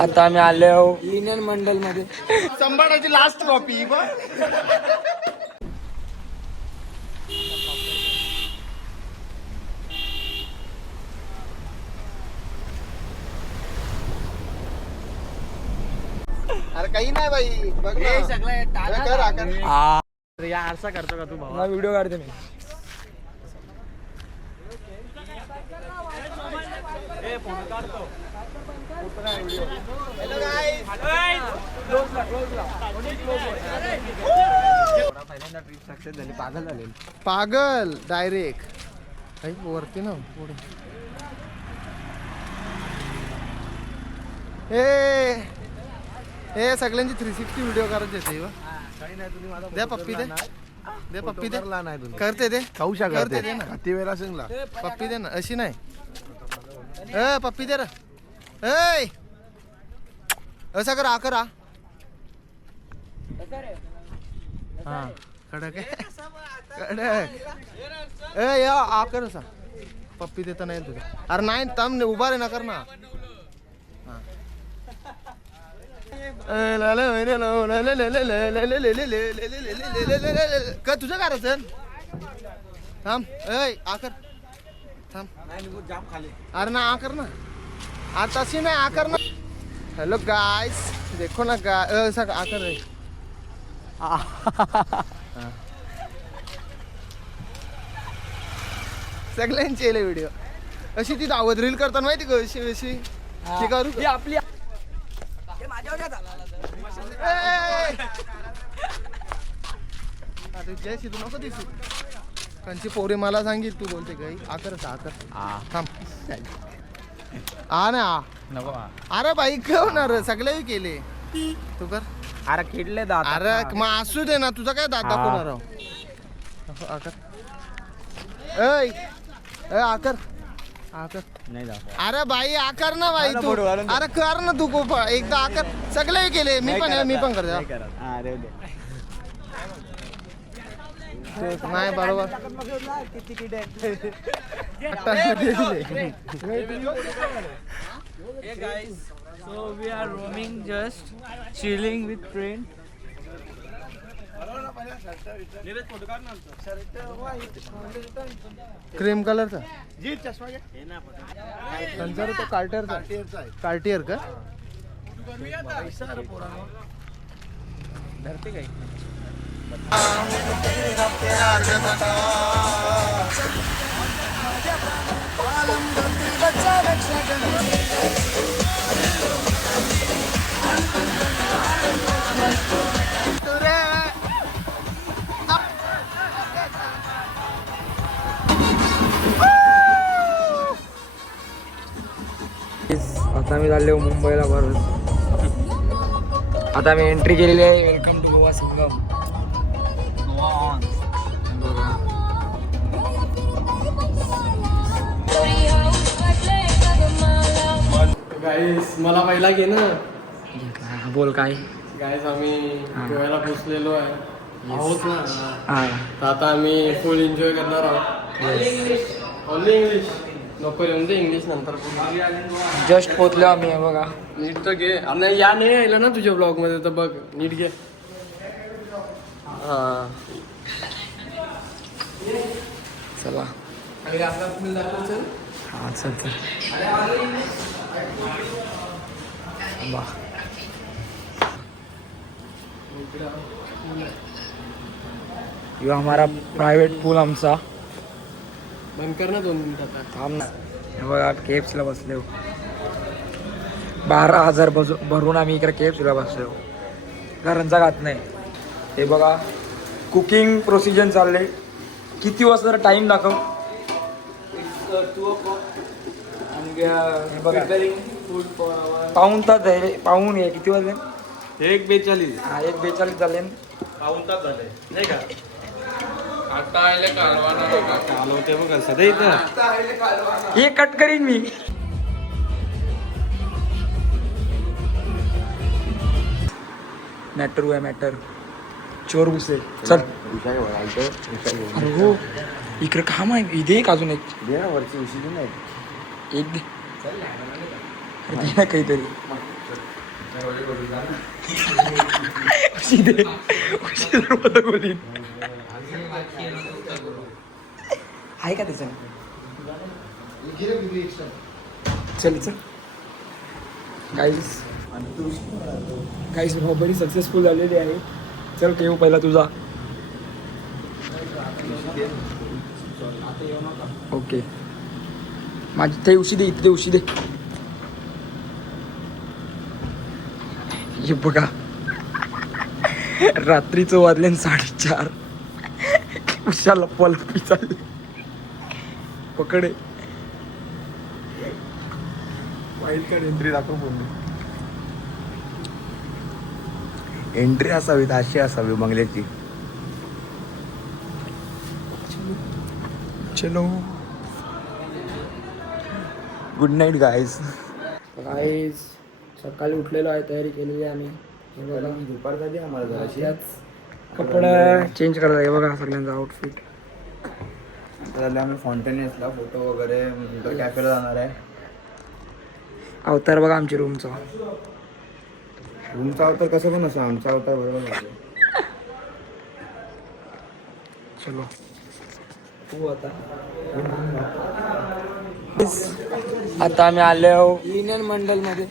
आता आम्ही आलो युनियन मंडल मध्ये. संभाळाची लास्ट कॉपी. अरे काही नाही भाई, बघ या आरसा करतो का तू भाऊ? व्हिडिओ काढते मी. सक्सेस झाली. पागल झाले, पागल डायरेक्ट वरती ना पुढे. हे सगळ्यांची 360 व्हिडिओ करायचे येते. दे पप्पी दे, दे पप्पी दे. करते दे, खाऊ शकते दे ना. किती वेळा सांगला पप्पी दे ना. अशी नाही पप्पी दे रे. असा करा करा. हा कडक कडक. या आकर असा पप्पी देता नाही तुझा. अरे नाही तम उभा रे ना कर ना. का तुझं काय असेल? थांब आकर थांब. अरे ना आकर ना. आता अशी नाही आकर ना. हेलो गाइस देखो ना आकर रे. सगळ्यांचे व्हिडिओ अशी ती दावत रील करताना माहिती का? अशी अशी करू आपली जयशी तू नको दिसू. कंची पोरी मला सांगित तू बोलते काही आकर आकर. थांब ना नको. अरे बाई होणार सगळे केले तू कर. अरे किडले दात. अरे मग असू दे ना. तुझा काय दात दाखवणार आकर. आकर आकर नाही दाखव. अरे बाई आकर ना बाई तू. अरे कर ना तू खूप एकदा आकर. सगळे केले मी पण करते. नाही बरोबर. Hey guys, so we are roaming, just chilling with friend. Cream कलरचा त्यांचा तो कार्टियर का? धरते काही आता मी चाललो मुंबईला परत. आता मी एंट्री केलेली आहे. वेलकम टू गोवा संगम. गाईस मला पहिला घे ना. बोल काय. गाईस आम्ही गोव्याला पोचलेलो आहे आहोत ना. हा आता आम्ही फुल एन्जॉय करणार आहोत. ओनली इंग्लिश नको येऊन दे. इंग्लिश नंतर जस्ट पोचलो आम्ही. बघा नीट तर घे. आणि या नाही यायला ना तुझ्या ब्लॉग मध्ये तर बघ नीट घे. चला हा चल यो हमारा प्रायव्हेट पूल आमचा. बंद कर ना 2 मिनिटात. थांब ना. हे बघा केएफसीला बसले. 12,000 भरून आम्ही इकडे केएफसीला बसलो. घरांचा घात नाही. हे बघा कुकिंग प्रोसिजर चालले. किती वाजता टाइम दाखव. पाऊण तास आहे. पाऊण आहे. किती वाजले? 1:42. हा 1:42 झाले. पाऊण तास झाले नाही का? आता आले कालवते बघ सध्या इथं. हे कट करीन मी. मेट्रो आहे. मेट्रो चोर घुसले. चल अरे हो इकडे काम आहे. इथे एक अजून एक एक दे दे ना काहीतरी. आहे का त्याचं. चल चल काहीच रॉबरी सक्सेसफुल झालेली आहे. चल ठेव पहिला तुझा. ओके माझी ते उशी दे. इथे उशी दे. हे बघा रात्रीचं वाजले 4:30. उशाला पलपी चालली. पकडे वाईल्ड कार्ड एंट्री दाखव. बोलले एंट्री असावी अशी असावी बंगल्याची. चलो गुड नाईट गाईज. गाईज सकाळी उठलेलो आहे. तयारी केलेली आहे आम्ही. हे बघा दुपार झाली आम्हाला जराशी. कपडा चेंज करायला आहे. बघा सगळ्यांचा आउटफिट. त्याला आम्ही फॉन्टेनियसला फोटो वगैरे नंतर कॅफेला जाणार आहे. अवतार बघा आमच्या रूमचा. रूमचा अवतार कसं पण असं आमचा अवतार बरोबर असतो. चलो तू आता आम्ही आलो युनियन मंडल मध्ये.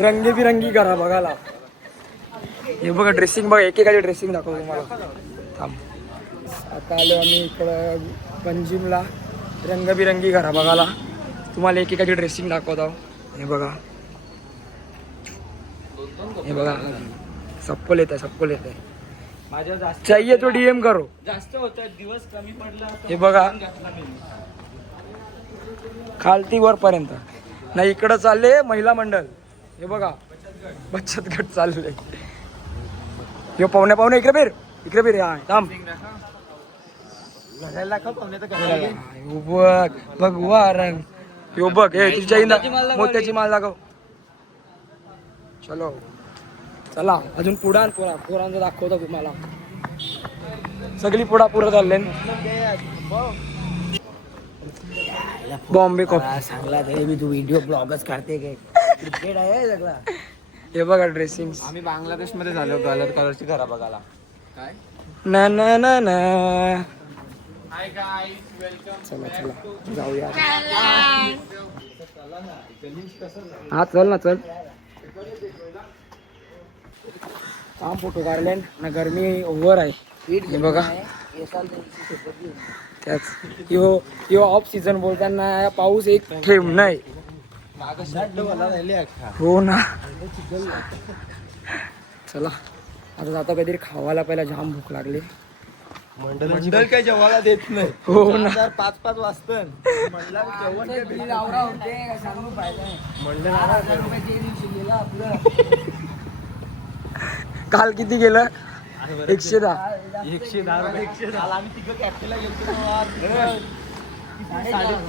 रंगीबिरंगी करा बघायला. हे बघा ड्रेसिंग बघा. एकेकाची ड्रेसिंग दाखवतो तुम्हाला. थांब. आता आलो आम्ही इकडं पंजिमला रंगबिरंगी घरा बघायला. तुम्हाला एकेकाची ड्रेसिंग दाखवत आहो. हे बघा हे बघा सप्पल येत आहे. सप्पल येत आहे. चाहिए तो डीएम करो. जास्त होत दिवस कमी पडला. हे बघा खालती वरपर्यंत ना. इकडं चालले महिला मंडळ. हे बघा बचत गट चालले. हे पाहुणे इकडे फिर. इकडे फिर. हा थांब. बघ बघ वा रंग. यो बघ हे तुझ्या मोत्याची माल दाखव. चलो चला अजून पुढा पोरांचा दाखवतो तुम्हाला. सगळी पुढं चालले. बॉम्बे कॉप सांगला मी तू व्हिडिओ ब्लॉगच काढते काय. क्रिकेट आहे सगळा. हे बघा ड्रेसिंग. आम्ही बांगलादेश मध्ये झालो. कलर कलरची घरा बघायला. काय ना ना ना ना. चला चला जाऊया. हा चल ना चल. काम फोटो काढले ना. गरमी ओव्हर आहे. हे बघा त्याच यो ऑफ सीझन बोलताना पाऊस एक थेंब नाही. हो ना. चला आता जाता काहीतरी खावायला. पहिला जाम भूक लागली. मंडळ काय जेवायला देत नाही. हो ना. 5-5 वाजता काल किती गेलं. 110. आम्ही तिकडे कॅफेला गेलो.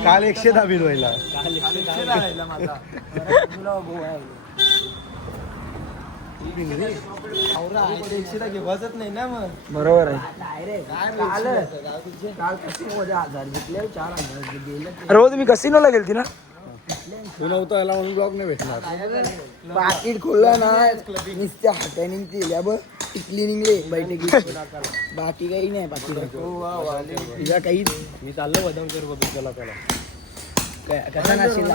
काल 110 बिल व्हायला. 100 घेवायचंच नाही ना. मग बरोबर आहे. रोज मी कसिनोला गेलती ना. तू नव्हता याला म्हणून ब्लॉग नाही भेटणार. पाकिट खोललं ना नुसत्या हाताने दिल्या बघ. क्लिनिंगले बैठकी. बाकी काही नाही. बाकी तुझा काही. मी चाललो बदमकर बघून त्याला कसा नसेल.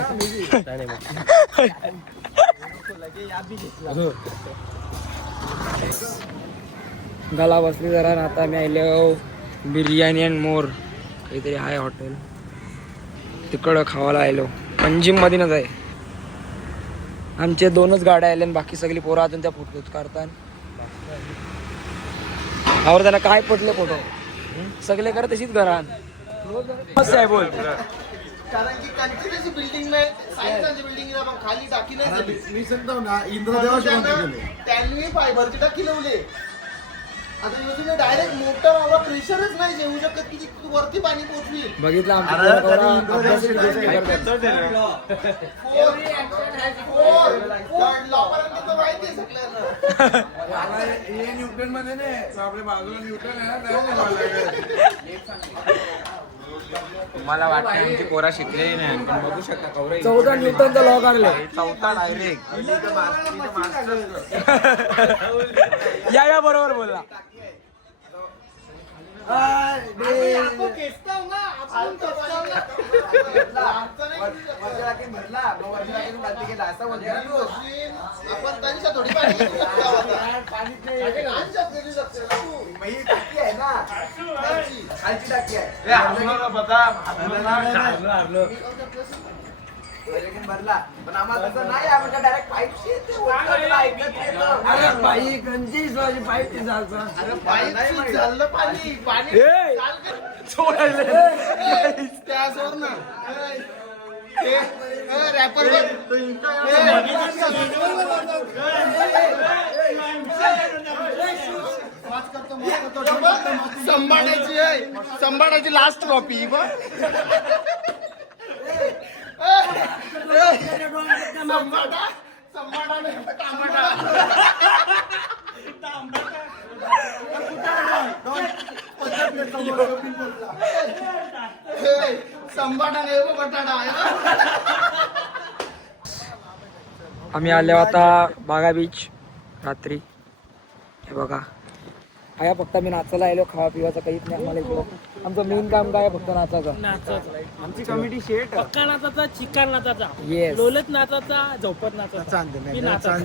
गला बसली जरा. आता मी आलो बिर्याणी अँड मोर काहीतरी आहे हॉटेल. तिकडं खावायला आलो. पंजिम मधूनच आहे. आमचे 2च गाड्या आल्या. बाकी सगळी पोरं अजून त्या फोटो काढतात. और त्यांना काय पटले फोटो सगळे करत तशीच घरात. मस्त आहे बोल. कारण की कंटिन्युअस बिल्डिंग नाही. सायन्सची बिल्डिंग पण खाली टाकी नाही झाली. मी सांगतो ना इंद्रदेवाची त्यांनी फायबरची टाकी लावली. आता योजना डायरेक्ट मोटर आला प्रेशरच नाही जेवू शकत की तू वरती पाणी पोचली. बघितलं आमच्या माहिती आहे सगळ्यांना. न्यूटन मध्ये नाही आपल्या बाजूला न्यूटन आहे मला वाटतं यांची पोरा शिकलेली नाही पण बघू शकता कवरे 14 न्यूटनचा लॉ काढले. चौथा डायरेक्ट या बरोबर बोलला. आपण त्यांच्या थोडी पाणी घेऊ शकतो आता. आहे ना खालची टाकी आहे. भरला पण आम्हाला तसं नाही आम्हाला डायरेक्ट पाईपशी येते. अरे बाई गंजी पाईप अरे पाईपशी चाललं पाणी पाणी त्यासवर ना रॅपर संभाळायची आहे. संभाळायची लास्ट कॉपी संभाटा नाही बटाटा. आम्ही आलो आता बागा बीच रात्री. हे बघा आया फक्त आम्ही नाचायला आलो. खावा पिवायचं काहीच नाही आम्हाला इकडं. आमचं मेन काम काय आहे फक्त नाचायचं. आमची कमिटी शेट पक्का नाचाचा, चिकार नाचाचा, येस लोलत नाचाचा, झोपत नाचाचा. मी नाचाचा.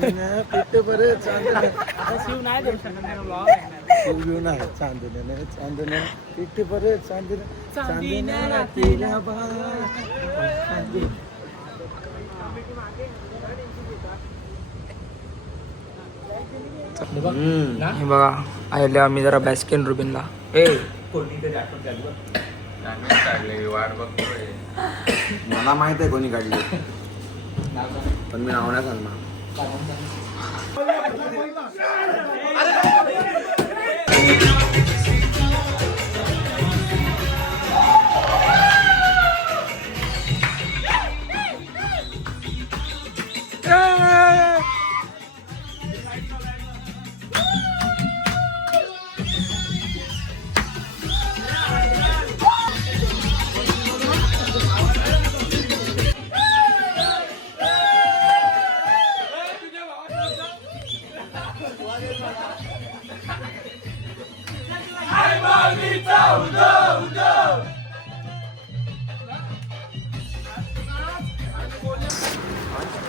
आता शिव नाही देऊ शकत नाही vlog आहे ना. चांदीच्या रात्रीला हे बघा आले आम्ही जरा बॅस्किन रुबिनला. वाट बघतोय. मला माहित आहे कोणी काढली पण मी नाव नाही सांगणार.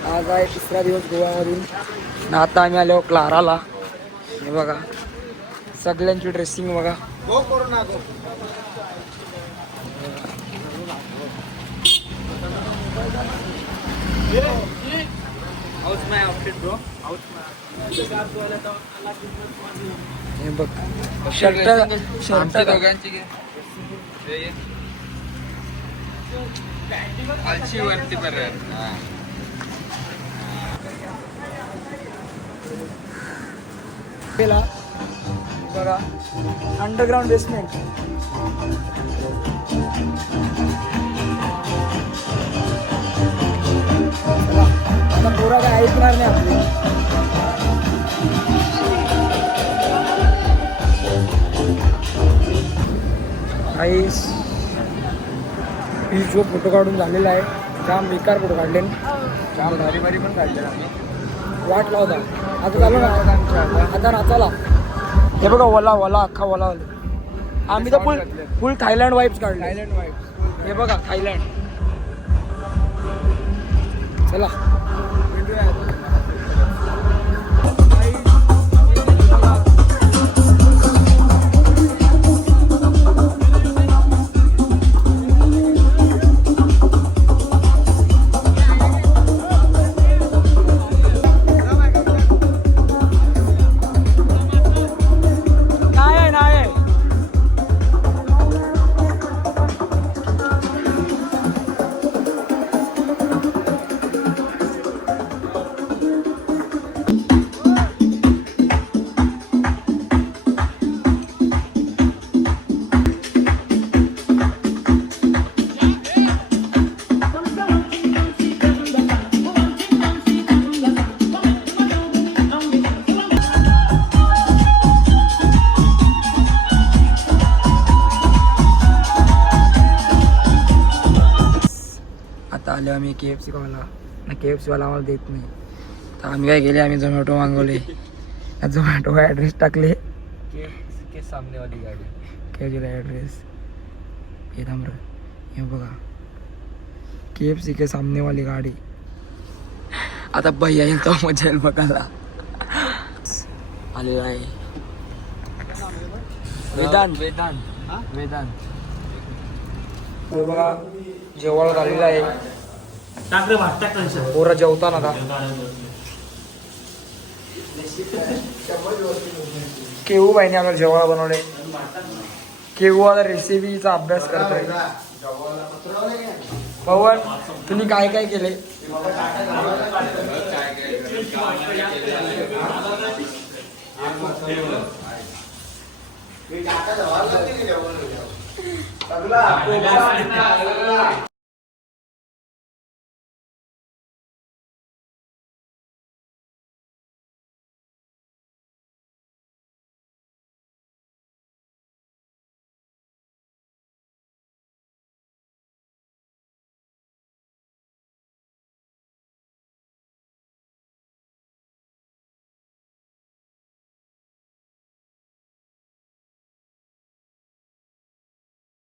आज आहे तिसरा दिवस गोव्यामधून. आता आम्ही आलो क्लाराला. हे बघा सगळ्यांची ड्रेसिंग बघा. गो कोरोना गो. हे बघ शर्ट आमच्या दोघांची खालची वरती पर्यंत. बघा अंडरग्राउंड बेसमेंट. आता पोरा काय ऐकणार नाही आपली. आईस बीचवर फोटो काढून झालेला आहे. जाम बेकार फोटो काढले. जाम भारी भारी पण काढले आम्ही. वाट लावता आता चालू ना आता नाचाला. हे बघा वला वला अख्खा वला. आम्ही तर फुल थायलंड वाईब्स काढले. Thailand wife. हे बघा थायलंड. चला आलो आम्ही KFC खायला ना KFC वाला आम्हाला देत नाही तर आम्ही काय केले आम्ही झोमॅटो मागवले झोमॅटो ॲड्रेस टाकले के सामने वाली गाडी KFC ॲड्रेस हे थांब हे बघा KFC के सामने वाली गाडी आता भैया येईल तो मजा येईल बघायला आलेला आहे वेदांत हे बघा जेवण झालेलं आहे टाक रे भात टाक रे. पोरं जेवताना आता केहू बाईने आम्हाला जेवण बनवले केहू आता रेसिपीचा अभ्यास करतोय पवन तुम्ही काय काय केले